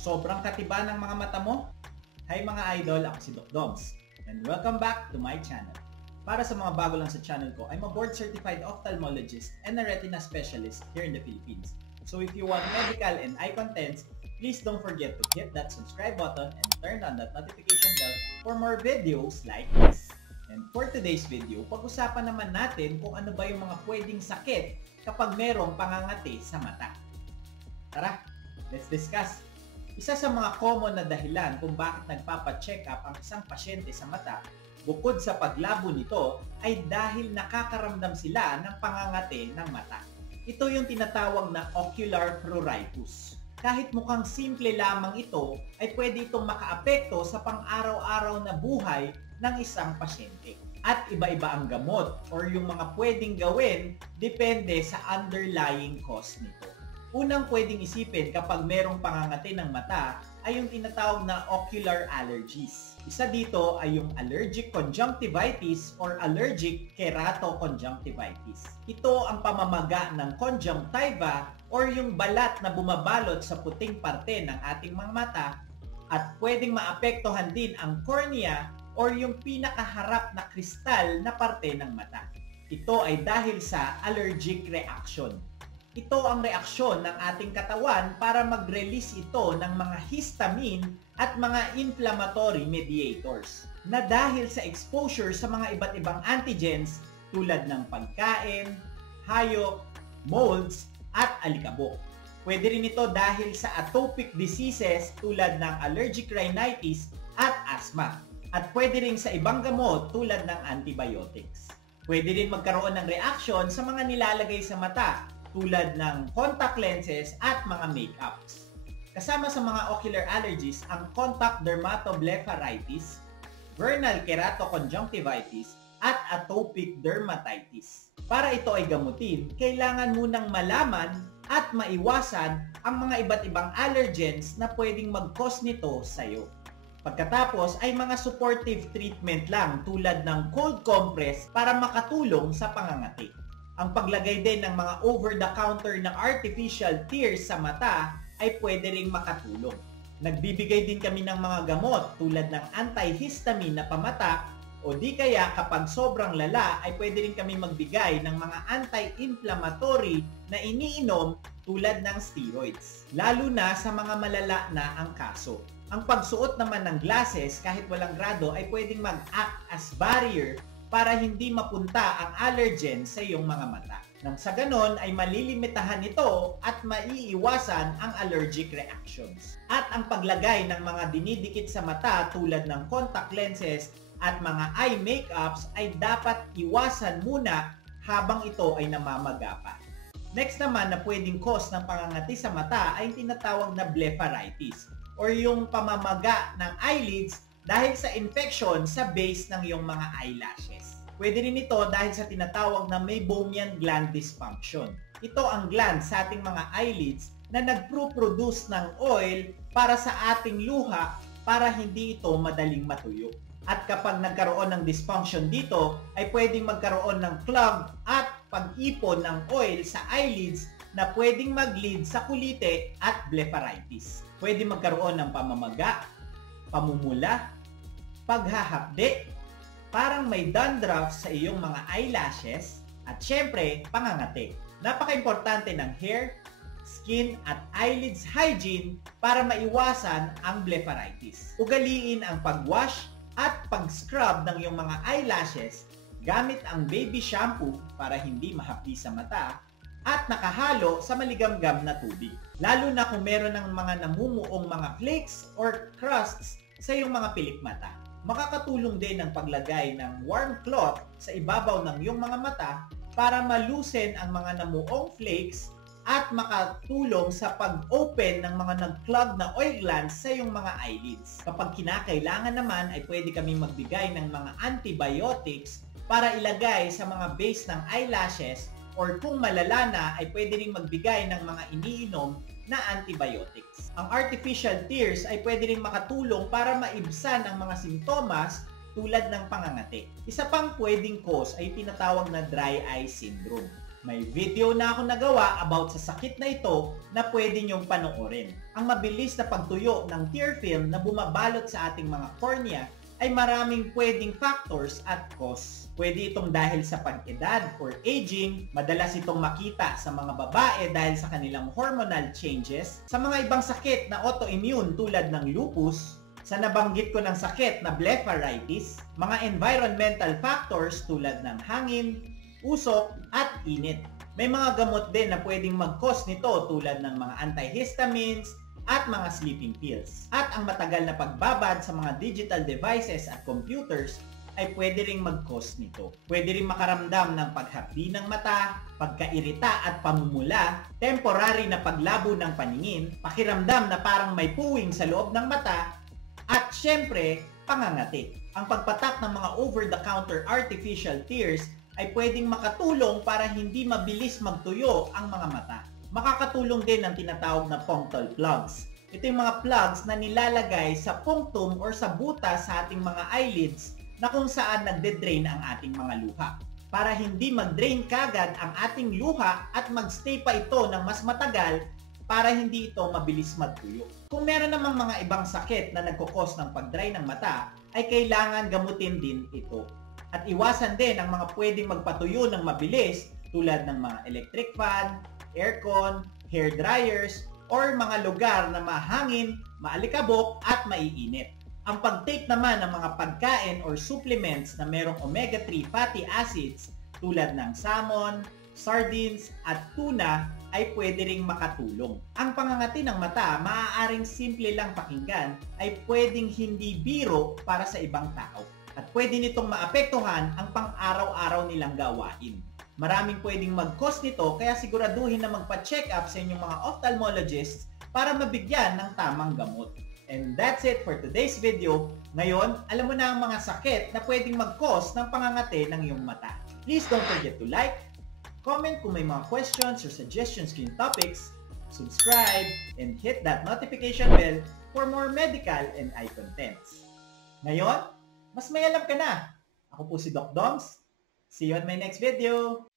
Sobrang katiba ng mga mata mo? Hi mga idol, ako si Doc Doms. And welcome back to my channel. Para sa mga bago lang sa channel ko, I'm a board certified ophthalmologist and a retina specialist here in the Philippines. So if you want medical and eye contents, please don't forget to hit that subscribe button and turn on that notification bell for more videos like this. And for today's video, pag-usapan naman natin kung ano ba yung mga pwedeng sakit kapag merong pangangati sa mata. Tara, let's discuss. Isa sa mga common na dahilan kung bakit nagpapa-check up ang isang pasyente sa mata, bukod sa paglabo nito, ay dahil nakakaramdam sila ng pangangati ng mata. Ito yung tinatawag na ocular pruritus. Kahit mukhang simple lamang ito, ay pwede itong makaapekto sa pang-araw-araw na buhay ng isang pasyente. At iba-iba ang gamot or yung mga pwedeng gawin depende sa underlying cause nito. Unang pwedeng isipin kapag merong pangangati ng mata ay yung tinatawag na ocular allergies. Isa dito ay yung allergic conjunctivitis or allergic keratoconjunctivitis. Ito ang pamamaga ng conjunctiva or yung balat na bumabalot sa puting parte ng ating mga mata at pwedeng maapektuhan din ang cornea or yung pinakaharap na kristal na parte ng mata. Ito ay dahil sa allergic reaction. Ito ang reaksyon ng ating katawan para mag-release ito ng mga histamine at mga inflammatory mediators na dahil sa exposure sa mga iba't ibang antigens tulad ng pagkain, hayop, molds, at alikabok. Pwede rin ito dahil sa atopic diseases tulad ng allergic rhinitis at asthma. At pwede rin sa ibang gamot tulad ng antibiotics. Pwede rin magkaroon ng reaction sa mga nilalagay sa mata tulad ng contact lenses at mga makeups. Kasama sa mga ocular allergies ang contact dermatoblepharitis, vernal keratoconjunctivitis, at atopic dermatitis. Para ito ay gamutin, kailangan munang malaman at maiwasan ang mga iba't ibang allergens na pwedeng mag-cause nito sa'yo. Pagkatapos ay mga supportive treatment lang tulad ng cold compress para makatulong sa pangangati. Ang paglagay din ng mga over-the-counter na artificial tears sa mata ay pwede ring makatulong. Nagbibigay din kami ng mga gamot tulad ng antihistamine na pamata o di kaya kapag sobrang lala ay pwede rin kami magbigay ng mga anti-inflammatory na iniinom tulad ng steroids. Lalo na sa mga malala na ang kaso. Ang pagsuot naman ng glasses kahit walang grado ay pwedeng mag-act as barrier para hindi mapunta ang allergen sa iyong mga mata. Nang sa ganon ay malilimitahan ito at maiiwasan ang allergic reactions. At ang paglagay ng mga dinidikit sa mata tulad ng contact lenses at mga eye makeups ay dapat iwasan muna habang ito ay namamaga pa. Next naman na pwedeng cause ng pangangati sa mata ay tinatawag na blepharitis or yung pamamaga ng eyelids dahil sa infection sa base ng iyong mga eyelashes. Pwede rin ito dahil sa tinatawag na meibomian gland dysfunction. Ito ang gland sa ating mga eyelids na nagpro-produce ng oil para sa ating luha para hindi ito madaling matuyo. At kapag nagkaroon ng dysfunction dito, ay pwedeng magkaroon ng clog at pag-ipon ng oil sa eyelids na pwedeng mag-lead sa kulite at blepharitis. Pwede magkaroon ng pamamaga, pamumula, paghahapde, parang may dandruff sa iyong mga eyelashes, at syempre, pangangati. Napaka-importante ng hair, skin, at eyelids hygiene para maiwasan ang blepharitis. Ugaliin ang pag-wash at pag-scrub ng iyong mga eyelashes gamit ang baby shampoo para hindi mahapdi sa mata at nakahalo sa maligamgam na tubig. Lalo na kung meron ng mga namumuong mga flakes or crusts sa iyong mga pilikmata. Makakatulong din ang paglagay ng warm cloth sa ibabaw ng iyong mga mata para malusen ang mga namuong flakes at makatulong sa pag-open ng mga nag-clog na oil glands sa iyong mga eyelids. Kapag kinakailangan naman ay pwede kami magbigay ng mga antibiotics para ilagay sa mga base ng eyelashes or kung malala na ay pwede ring magbigay ng mga iniinom na antibiotics. Ang artificial tears ay pwede ring makatulong para maibsan ang mga simptomas tulad ng pangangati. Isa pang pwedeng cause ay tinatawag na dry eye syndrome. May video na ako nagawa about sa sakit na ito na pwede nyong panoorin. Ang mabilis na pagtuyo ng tear film na bumabalot sa ating mga cornea ay maraming pwedeng factors at cause. Pwede itong dahil sa pag-edad or aging, madalas itong makita sa mga babae dahil sa kanilang hormonal changes, sa mga ibang sakit na autoimmune tulad ng lupus, sa nabanggit ko ng sakit na blepharitis, mga environmental factors tulad ng hangin, usok, at init. May mga gamot din na pwedeng mag-cause nito tulad ng mga antihistamines at mga sleeping pills. At ang matagal na pagbabad sa mga digital devices at computers ay pwede ring mag-cause nito. Pwede ring makaramdam ng paghapdi ng mata, pagkairita at pamumula, temporary na paglabo ng paningin, pakiramdam na parang may puwing sa loob ng mata, at syempre, pangangati. Ang pagpatak ng mga over-the-counter artificial tears ay pwedeng makatulong para hindi mabilis magtuyo ang mga mata. Makakatulong din ang tinatawag na punctal plugs. Ito yung mga plugs na nilalagay sa punctum or sa butas sa ating mga eyelids na kung saan nagde-drain ang ating mga luha. Para hindi mag-drain kagad ang ating luha at magstay pa ito ng mas matagal para hindi ito mabilis magtuyo. Kung meron namang mga ibang sakit na nagkukos ng pag-dry ng mata, ay kailangan gamutin din ito. At iwasan din ang mga pwedeng magpatuyo ng mabilis tulad ng mga electric fan, aircon, hair dryers, or mga lugar na mahangin, maalikabok at maiinit. Ang pag-take naman ng mga pagkain or supplements na merong omega-3 fatty acids tulad ng salmon, sardines, at tuna ay pwede ring makatulong. Ang pangangati ng mata, maaaring simple lang pakinggan, ay pwedeng hindi biro para sa ibang tao. At pwede nitong maapektuhan ang pang-araw-araw nilang gawain. Maraming pwedeng mag-cause nito kaya siguraduhin na magpa-check up sa inyong mga ophthalmologists para mabigyan ng tamang gamot. And that's it for today's video. Ngayon, alam mo na ang mga sakit na pwedeng mag-cause ng pangangati ng iyong mata. Please don't forget to like, comment kung may mga questions or suggestions kayong topics, subscribe, and hit that notification bell for more medical and eye contents. Ngayon, mas may alam ka na. Ako po si Doc Doms. See you on my next video.